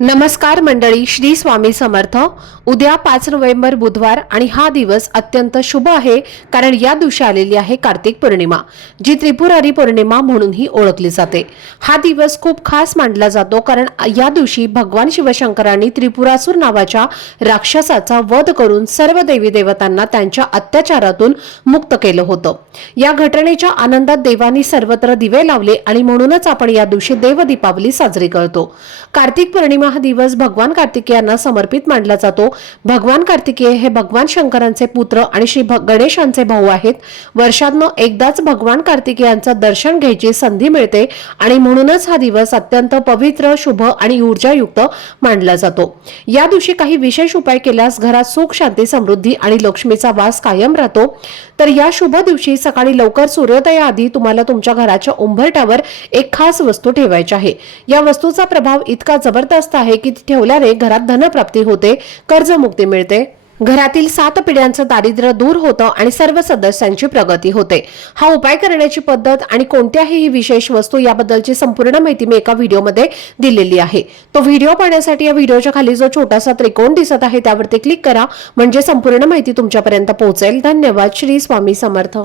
नमस्कार मंडळी, श्री स्वामी समर्थ। उद्या 5 नोव्हेंबर बुधवार आणि हा दिवस अत्यंत शुभ आहे, कारण या दिवशी आलेली आहे कार्तिक पौर्णिमा, जी त्रिपुरारी पौर्णिमा म्हणूनही ओळखली जाते। हा दिवस खूप खास मानला जातो, कारण या दिवशी भगवान शिवशंकरांनी त्रिपुरासुर नावाच्या राक्षसाचा वध करून सर्व देवी देवतांना त्यांच्या अत्याचारातून मुक्त केलं होतं। या घटनेच्या आनंदात देवांनी सर्वत्र दिवे लावले आणि म्हणूनच आपण या दिवशी देव दीपावली साजरी करतो। कार्तिक पौर्णिमा हा दिवस भगवान कार्तिकेयांना समर्पित मानला जातो। भगवान कार्तिकेय हे भगवान शंकरांचे पुत्र आणि श्री गणेशांचे भाऊ आहेत। वर्षातून एकदाच भगवान कार्तिकेयांचं दर्शन घ्यायची संधी मिळते आणि म्हणूनच हा दिवस अत्यंत पवित्र, शुभ आणि ऊर्जायुक्त मानला जातो। या दिवशी काही विशेष उपाय केल्यास घरात सुख, शांती, समृद्धी आणि लक्ष्मीचा वास कायम राहतो। तर या शुभ दिवशी सकाळी लवकर सूर्योदयाआधी तुम्हाला तुमच्या घराच्या उंबरठ्यावर एक खास वस्तू ठेवायची आहे। या वस्तूचा प्रभाव इतका जबरदस्त आहे की ती ठेवल्याने घरात धनप्राप्ती होते, कर्जमुक्ती मिळते, घरातील 7 पिढ्यांचं दारिद्र्य दूर होतं आणि सर्व सदस्यांची प्रगती होते। हा उपाय करण्याची पद्धत आणि कोणत्याही विशेष वस्तू याबद्दलची संपूर्ण माहिती मी एका व्हिडिओमध्ये दिलेली आहे। तो व्हिडिओ पाहण्यासाठी या व्हिडिओच्या खाली जो छोटासा त्रिकोण दिसत आहे त्यावरती क्लिक करा, म्हणजे संपूर्ण माहिती तुमच्यापर्यंत पोहोचेल। धन्यवाद। श्री स्वामी समर्थ।